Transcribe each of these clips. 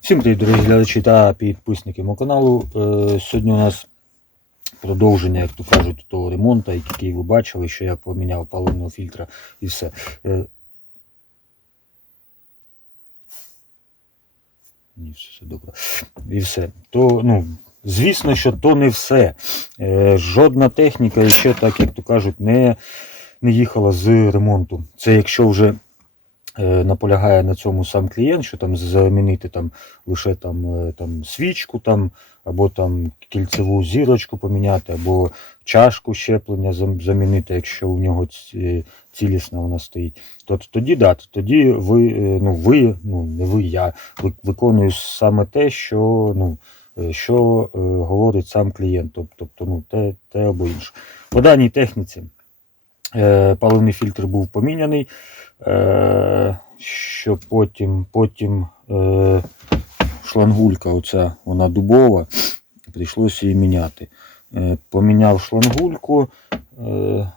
Всім привіт, дорогі глядачі та підписники мого каналу. Е, Сьогодні у нас продовження, як то кажуть, того ремонту, який ви бачили, що я поміняв паливного фільтра і все. Е, Ні, все, добре. І все. То, ну, звісно, що то не все. Е, Жодна техніка ще, так як то кажуть, не, не їхала з ремонту. Це якщо вже наполягає на цьому сам клієнт, що там замінити там лише там, е, там свічку, там, або там кільцеву зірочку поміняти, або чашку щеплення замінити, якщо у нього цілісна вона стоїть. То тоді да, тоді ви, е, ну ви, ну не ви, я виконую саме те, що ну. е, Що е, говорить сам клієнт, Тоб- тобто ну, те, те або інше. По даній техніці е, паливний фільтр був поміняний, е, що потім, потім е, шлангулька, оця, вона дубова, прийшлося її міняти. Е, поміняв шлангульку, е,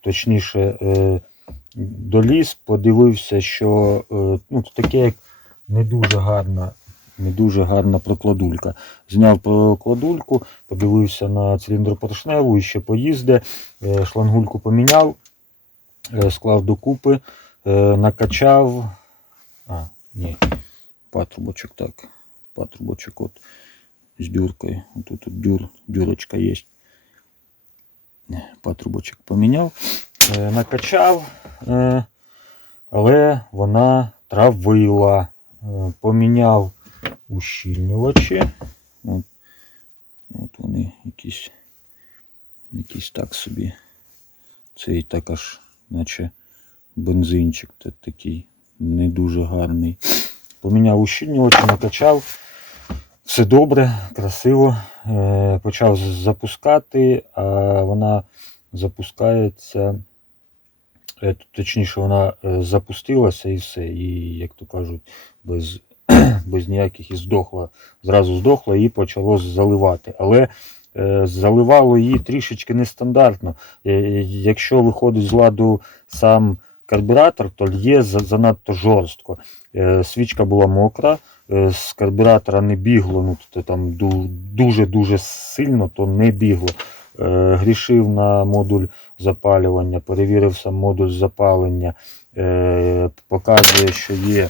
точніше, е, доліз, подивився, що е, ну, таке як не дуже гарна. Не дуже гарна прокладулька. Зняв прокладульку, подивився на циліндропоршневу і ще поїзде, е, шлангульку поміняв, е, склав докупи, е, накачав. А, ні, патрубочок так. Патрубочок от з дюркою. Тут, тут дюр, дюрочка є. Патрубочок поміняв, е, накачав, е, але вона травила. Е, Поміняв ущільнювачі. От, от вони якісь, якісь так собі. Цей так аж, наче бензинчик такий не дуже гарний. Поміняв ущільнювачі, накачав. Все добре, красиво. Е, почав запускати, а вона запускається. е, Точніше, вона е, запустилася і все. І, як то кажуть, без, без ніяких і здохла. Зразу здохла і почало заливати. Але заливало її трішечки нестандартно. Е, Якщо виходить з ладу сам карбюратор, то лє занадто жорстко. Е, Свічка була мокра, е, з карбюратора не бігло, ну то там дуже-дуже сильно, то не бігло. Е, Грішив на модуль запалювання, перевірив сам модуль запалення, е, показує, що є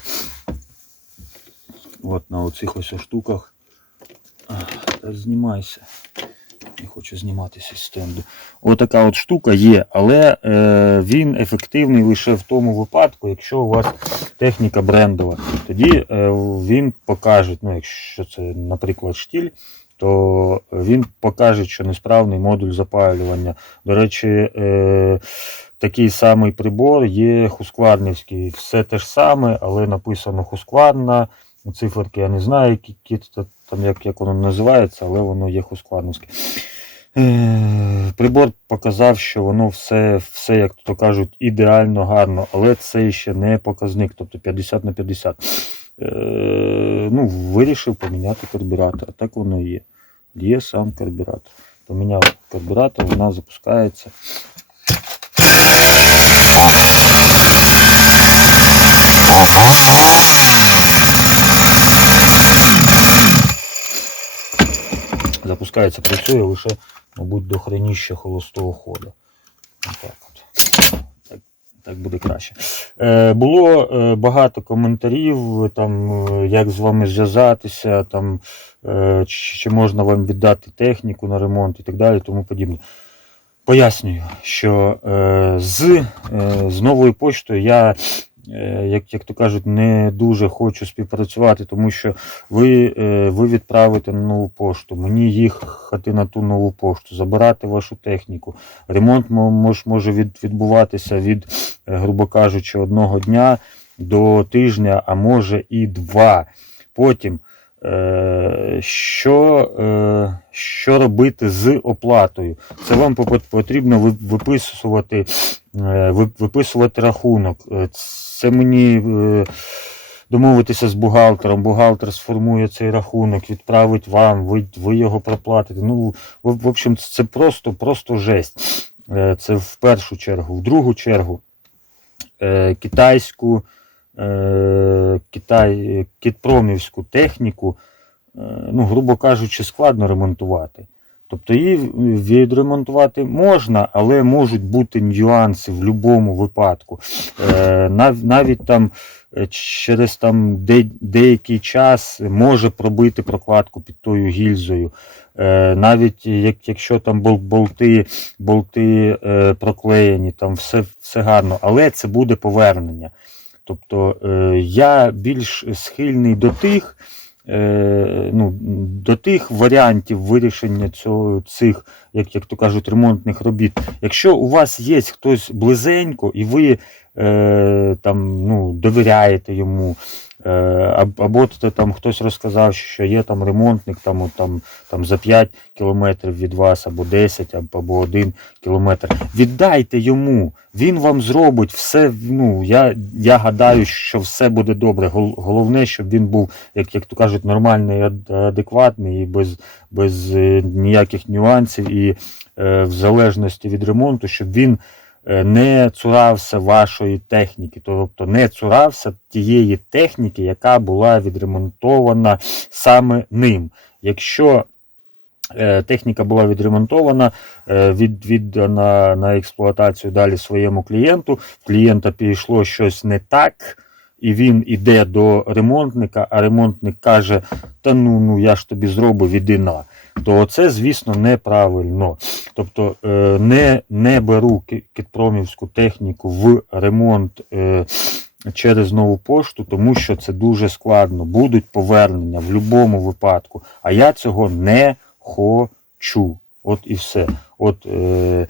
от на оцих ось штуках. Знімайся. Не хочу зніматися з стенду. Отака от штука є, але е, він ефективний лише в тому випадку, якщо у вас техніка брендова. Тоді е, він покаже, ну, якщо це, наприклад, штіль, то він покаже, що несправний модуль запалювання. До речі, е, такий самий прибор є хускварнівський. Все те ж саме, але написано хускварна. Циферки я не знаю, які, там як, як воно називається, але воно є хускварнівське. Е, Прибор показав, що воно все, все, як то кажуть, ідеально гарно, але це ще не показник, тобто 50 на 50. Е, ну, вирішив поміняти карбюратор. Так воно є. Є сам карбюратор. Поміняв карбюратор, вона запускається. Запускається, працює лише, мабуть, до хреніща холостого ходу. Отак от. Так, так буде краще. Е, було е, багато коментарів, там, е, як з вами зв'язатися, там, е, чи, чи можна вам віддати техніку на ремонт і так далі, тому подібне. Пояснюю, що е, з, е, з новою поштою я, як, як то кажуть, не дуже хочу співпрацювати, тому що ви, е, ви відправите на нову пошту, мені їхати на ту нову пошту, забирати вашу техніку. Ремонт мож, може від, відбуватися від, е, грубо кажучи, одного дня до тижня, а може і два. Потім, е, що, е, що робити з оплатою? Це вам потрібно виписувати, е, виписувати рахунок. Е, Це мені. е, домовитися з бухгалтером, бухгалтер сформує цей рахунок, відправить вам, ви, ви його проплатите. Ну, в, в общем, це просто, просто жесть. Е, Це в першу чергу. В другу чергу е, китайську е, Китай, кітпромівську техніку, е, ну, грубо кажучи, складно ремонтувати. Тобто її відремонтувати можна, але можуть бути нюанси в будь-якому випадку. Е, нав- навіть там е, через там де, деякий час може пробити прокладку під тою гільзою. Е, навіть як, якщо там бол- болти, болти е, проклеєні, там все, все гарно, але це буде повернення. Тобто е, я більш схильний до тих, е, ну, до тих варіантів вирішення цього, цих, як, як то кажуть, ремонтних робіт. Якщо у вас є хтось близенько, і ви е, там, ну, довіряєте йому, або то там хтось розказав, що є там ремонтник там, от, там, там за 5 кілометрів від вас, або 10, або, або 1 кілометр. Віддайте йому, він вам зробить все. Ну, я, я гадаю, що все буде добре. Головне, щоб він був, як, як то кажуть, нормальний, адекватний і без, без е, ніяких нюансів, і е, в залежності від ремонту, щоб він е, не цурався вашої техніки, тобто не цурався тієї техніки, яка була відремонтована саме ним. Якщо е, техніка була відремонтована, е, від, віддана на експлуатацію далі своєму клієнту, в клієнта пішло щось не так. І він іде до ремонтника, а ремонтник каже: Та ну ну я ж тобі зробив, іди на. То це, звісно, неправильно. Тобто е, не, не беру кітпромівську техніку в ремонт е, через нову пошту, тому що це дуже складно. Будуть повернення в будь-якому випадку. А я цього не хочу. От і все. От е,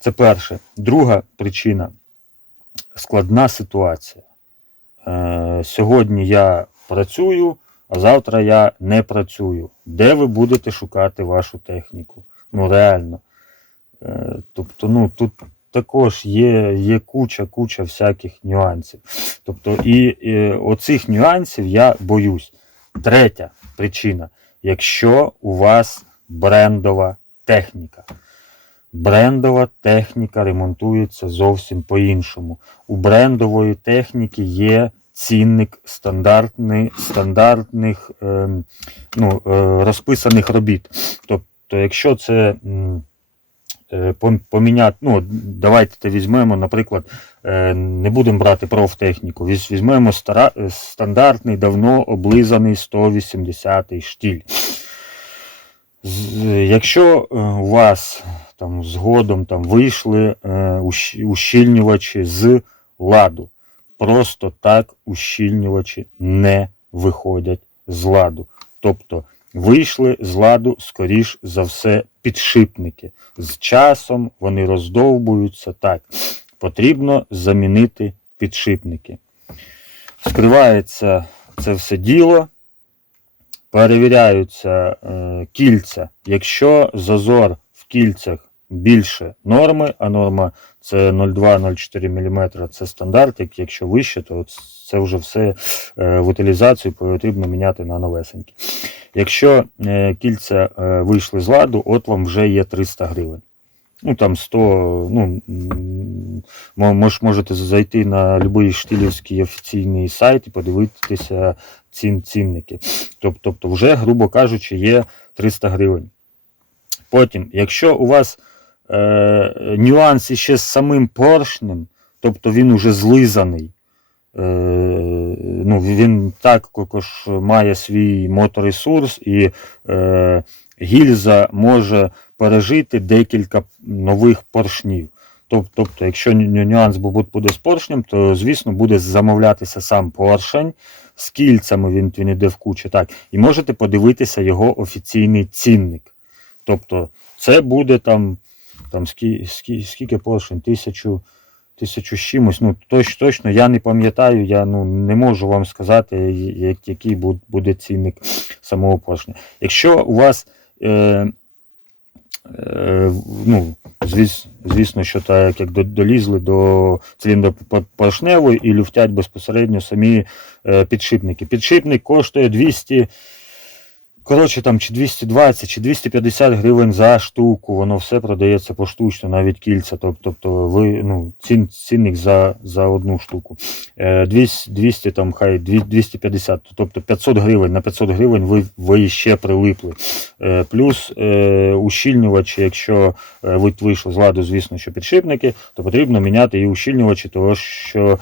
це перше. Друга причина складна ситуація. Сьогодні я працюю, а завтра я не працюю. Де ви будете шукати вашу техніку? Ну, реально. Е, тобто, ну, тут також є, є куча, куча всяких нюансів. Тобто, і, і оцих нюансів я боюсь. Третя причина. Якщо у вас брендова техніка. Брендова техніка ремонтується зовсім по-іншому. У брендової техніки є цінник стандартний, стандартних ем, ну, е, розписаних робіт. Тобто, якщо це е, пом- поміняти, ну, давайте те візьмемо, наприклад, е, не будемо брати профтехніку, візь- візьмемо стара, стандартний, давно облизаний 180 штіль. Якщо у вас там згодом там вийшли ущільнювачі з ладу, просто так ущільнювачі не виходять з ладу. Тобто вийшли з ладу, скоріш за все, підшипники. З часом вони роздовбуються так. Потрібно замінити підшипники. Вскривається це все діло перевіряються е, кільця. Якщо зазор в кільцях більше норми, а норма це 0,2-0,4 мм, це стандарт, як- якщо вище, то це вже все е, в утилізацію потрібно міняти на новесенькі. Якщо е, кільця е, вийшли з ладу, от вам вже є 300 гривень. Ну там 100, ну мож, можете зайти на будь-який штилівський офіційний сайт і подивитися цін, цінники. Тоб- Тобто, вже, грубо кажучи, є 300 гривень. Потім, якщо у вас е, нюанс іще з самим поршнем, тобто він уже злизаний, е, ну, він також має свій моторесурс і е, гільза може пережити декілька нових поршнів. Тобто, якщо нюанс буде з поршнем, то, звісно, буде замовлятися сам поршень, з кільцями він, він іде в кучі, так, і можете подивитися його офіційний цінник. Тобто, це буде там, там скі, скі, скільки поршень, тисячу, тисячу з чимось. Ну, точ, точно я не пам'ятаю, я ну, не можу вам сказати, який буде цінник самого поршня. Якщо у вас. Е, Е, ну, звіс, звісно, що так як до- долізли до циліндропоршневої і люфтять безпосередньо самі е, підшипники. Підшипник коштує 200, Коротше, там чи 220, чи 250 гривень за штуку, воно все продається поштучно, навіть кільця. Тоб- Тобто ви, ну, цін, цінник за, за одну штуку. Е, 200, 200 там, хай 250, тобто 500 гривень. На 500 гривень ви, ви ще прилипли. Е, плюс е, ущільнювачі, якщо ви вийшли з ладу, звісно, що підшипники, то потрібно міняти і ущільнювачі, тому що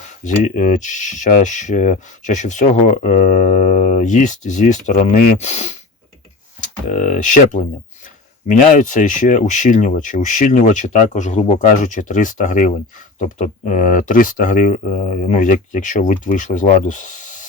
чаще, чаще всього їсть зі сторони щеплення. Міняються ще ущільнювачі. Ущільнювачі також, грубо кажучи, 300 гривень. Тобто е, 300 гривень, ну, як, якщо ви вийшли з ладу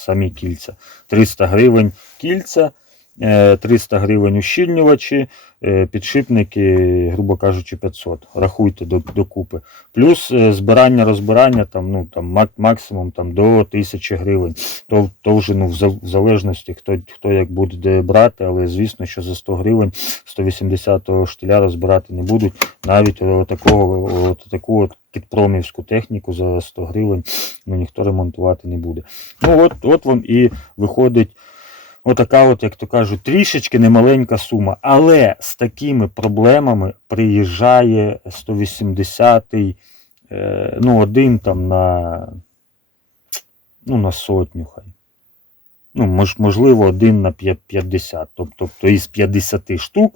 самі кільця, 300 гривень кільця, е, 300 гривень ущільнювачі, е, підшипники, грубо кажучи, 500. Рахуйте докупи. Плюс е, збирання, розбирання там, ну, там, мак- максимум там, до 1000 гривень. То, то вже ну, в залежності, хто, хто як буде де брати, але звісно, що за 100 гривень 180-го штиля розбирати не будуть. Навіть такого, от, таку от підпромівську техніку за 100 гривень ну, ніхто ремонтувати не буде. Ну от, от вам і виходить отака, от, як то кажуть, трішечки немаленька сума. Але з такими проблемами приїжджає 180-й, е, ну, один там на, ну, на сотню хай. Ну, можливо, один на 50. Тобто, тобто із 50 штук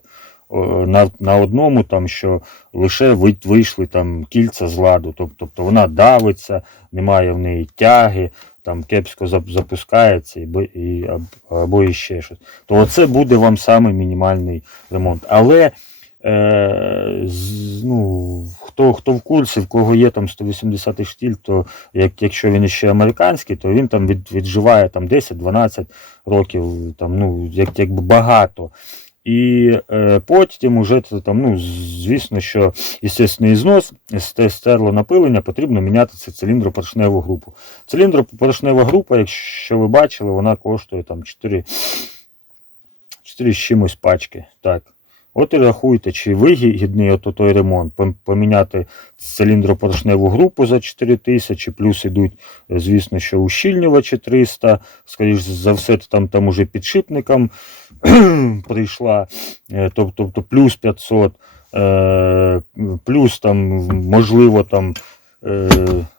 на, на одному, там, що лише вийшли там кільця з ладу. Тобто, тобто вона давиться, немає в неї тяги, там кепсько запускається і, і, аб- або іще щось. То оце буде вам самий мінімальний ремонт. Але е, з, ну, хто, хто в курсі, в кого є там 180 штіль, то як, якщо він ще американський, то він там від, відживає там 10-12 років, там, ну, як, якби багато. І е, потім уже це там, ну, звісно, що естественний знос, стерло напилення, потрібно міняти це циліндропоршневу групу. Циліндропоршнева група, якщо ви бачили, вона коштує там 4, 4 з чимось пачки. Так. От і рахуйте, чи вигідний от той ремонт, поміняти циліндропоршневу групу за 4 тисячі, плюс ідуть, е, звісно, що ущільнювачі 300, скоріш за все, там, там уже підшипникам прийшла, е, тобто плюс 500, е, плюс там, можливо, там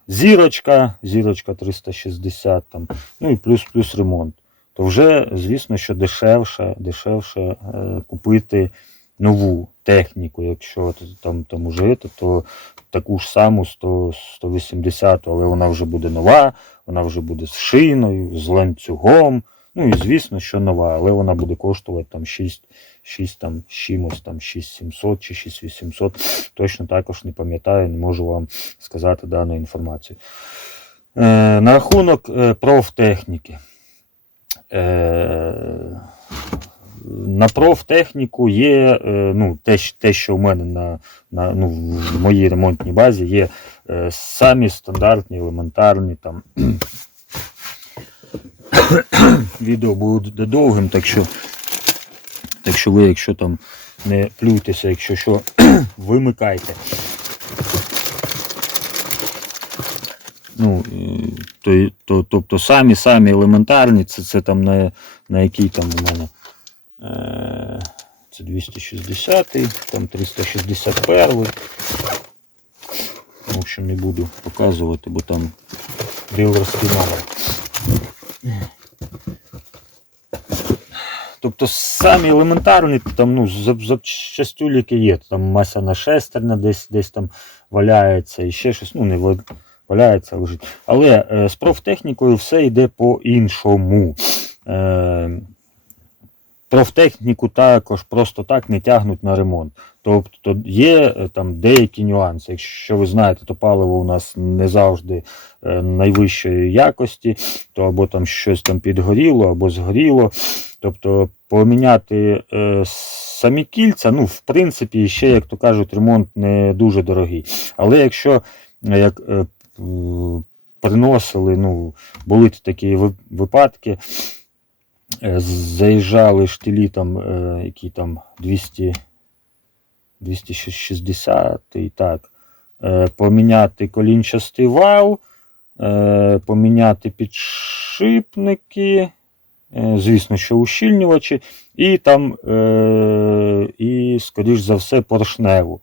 зірочка, зірочка 360, там, ну і плюс плюс ремонт. То вже, звісно, що дешевше, дешевше купити нову техніку, якщо там, там то, то таку ж саму 100, 180, але вона вже буде нова, вона вже буде з шиною, з ланцюгом. Ну і звісно, що нова, але вона буде коштувати там 6, 6 там, чимось, там 6700 чи 6800. Точно також не пам'ятаю, не можу вам сказати дану інформацію. Е, на рахунок е, профтехніки. Е, на профтехніку є е, ну, те, те, що в мене на, на, ну, в моїй ремонтній базі є е, самі стандартні, елементарні там. Відео буде довгим, так що, так що ви, якщо там не плюйтеся, якщо що, вимикайте. Ну, то, то, тобто самі самі елементарні, це, це там на, на який там у мене. Е, це 260, там 361. В общем, не буду показувати, бо там дилерський номер. Тобто самі елементарні, там, ну, зап- запчастюліки є. Там масяна шестерня десь, десь там валяється і ще щось, ну, не валяється, лежить. Але е, з профтехнікою все йде по-іншому. Е, профтехніку також просто так не тягнуть на ремонт. Тобто є е, там деякі нюанси. Якщо ви знаєте, то паливо у нас не завжди е, найвищої якості, то або там щось там підгоріло, або згоріло. Тобто поміняти е, самі кільця, ну, в принципі, ще, як то кажуть, ремонт не дуже дорогий. Але якщо е, як е, приносили, ну, були такі випадки, заїжджали штилі там, е, які там 200, 260 і так, е, поміняти колінчастий вал, е, поміняти підшипники. е, звісно, що ущільнювачі, і там, е, і, скоріш за все, поршневу.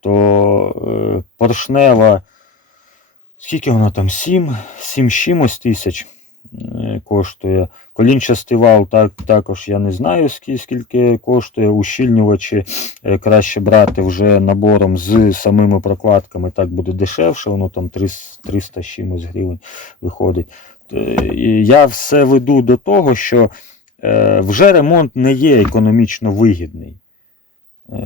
То е, поршнева, скільки вона там? 7, 7 з чимось тисяч е, коштує. Колінчастий вал так, також я не знаю, скільки, коштує. Ущільнювачі е, краще брати вже набором з самими прокладками, так буде дешевше, воно там 300, 300 чимось гривень виходить. Е, Я все веду до того, що е, вже ремонт не є економічно вигідний. Е,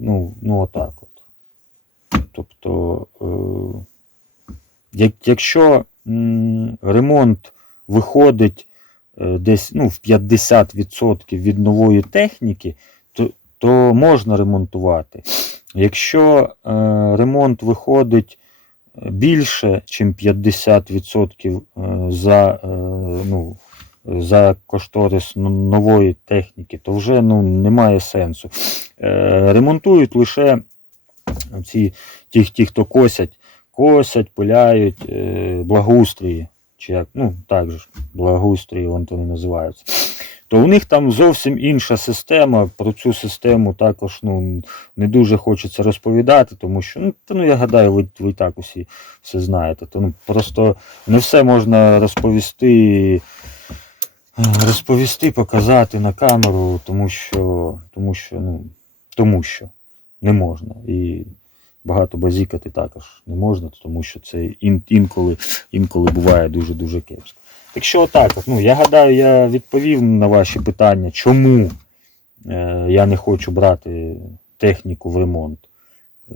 ну, ну отак от. Тобто, е, якщо ремонт виходить е, десь ну, в 50% від нової техніки, то, то можна ремонтувати. Якщо е, ремонт виходить е, більше, ніж 50% е, за, е, ну, за кошторис нової техніки, то вже ну, немає сенсу. Е, ремонтують лише ці, ті, ті, хто косять, косять, пиляють, е, благоустрії, чи як, ну так же благоустрії вон вони називаються. То у них там зовсім інша система. Про цю систему також ну, не дуже хочеться розповідати, тому що, ну, та, ну я гадаю, ви, ви так усі все знаєте. То, ну, просто не все можна розповісти, розповісти, показати на камеру, тому що, тому що, ну, тому що не можна. І багато базікати також не можна, тому що це ін, інколи, інколи буває дуже-дуже кепсько. Так що отак, ну, я гадаю, я відповів на ваші питання, чому е, я не хочу брати техніку в ремонт. Е,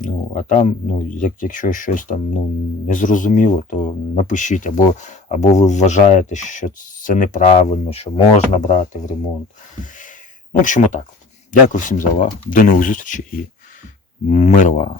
ну, а там, ну, як, якщо щось там ну, незрозуміло, то напишіть, або, або ви вважаєте, що це неправильно, що можна брати в ремонт. Ну, в общем, отак. Дякую всім за увагу. До нових зустрічей і мир вам.